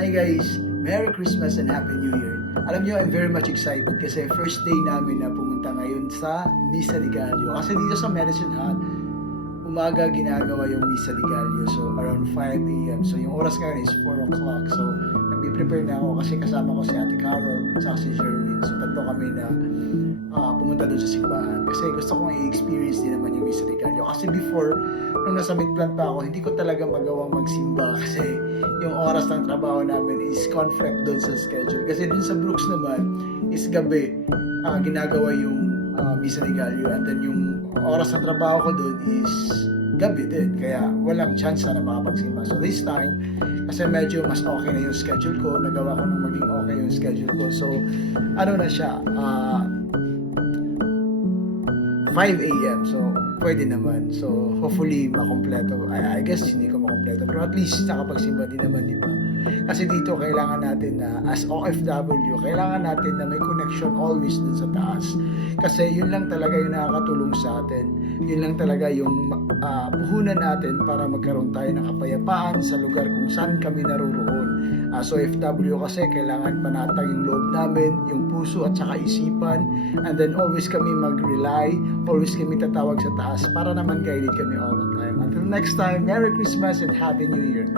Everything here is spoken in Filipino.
Hi guys! Merry Christmas and Happy New Year! Alam niyo, I'm very much excited kasi first day namin na pumunta ngayon sa Misa de Gallo. Kasi dito sa Medicine Hat, umaga ginagawa yung Misa de Gallo. So, around 5 a.m. So, yung oras ngayon is 4 o'clock. So, nagbe-prepare na ako kasi kasama ko si Ate Carol at si Sherwin. So, tatlo kami na ah, pumunta doon sa simbahan. Kasi gusto kong i-experience din naman yung Misa de. Kasi before, nung nasa midplant pa ako, hindi ko talaga magawang magsimba kasi yung oras ng trabaho namin is conflict doon sa schedule. Kasi doon sa Brooks naman is gabi ah, ginagawa yung ah, Misa de Gallo and then yung oras ng trabaho ko doon is gabi din. Kaya walang chance na makapagsimba. So this time, kasi medyo mas okay na yung schedule ko, nagawa ko nang maging okay yung schedule ko. So ano na siya, ah, 5 a.m. So, pwede naman. So, hopefully, makompleto. I, I guess, hindi ko makompleto. Pero at least, nakapagsimba din naman, di ba? Kasi dito, kailangan natin na, as OFW, kailangan natin na may connection always dun sa taas. Kasi yun lang talaga yung nakakatulong sa atin. Yun lang talaga yung ah, puhunan natin para magkaroon tayo ng kapayapaan sa lugar kung saan kami naroroon. Ah, so FW kasi kailangan panatag yung loob namin, yung puso at saka isipan. And then always kami mag-rely, always kami tatawag sa taas para naman guided kami all the time. Until next time, Merry Christmas and Happy New Year.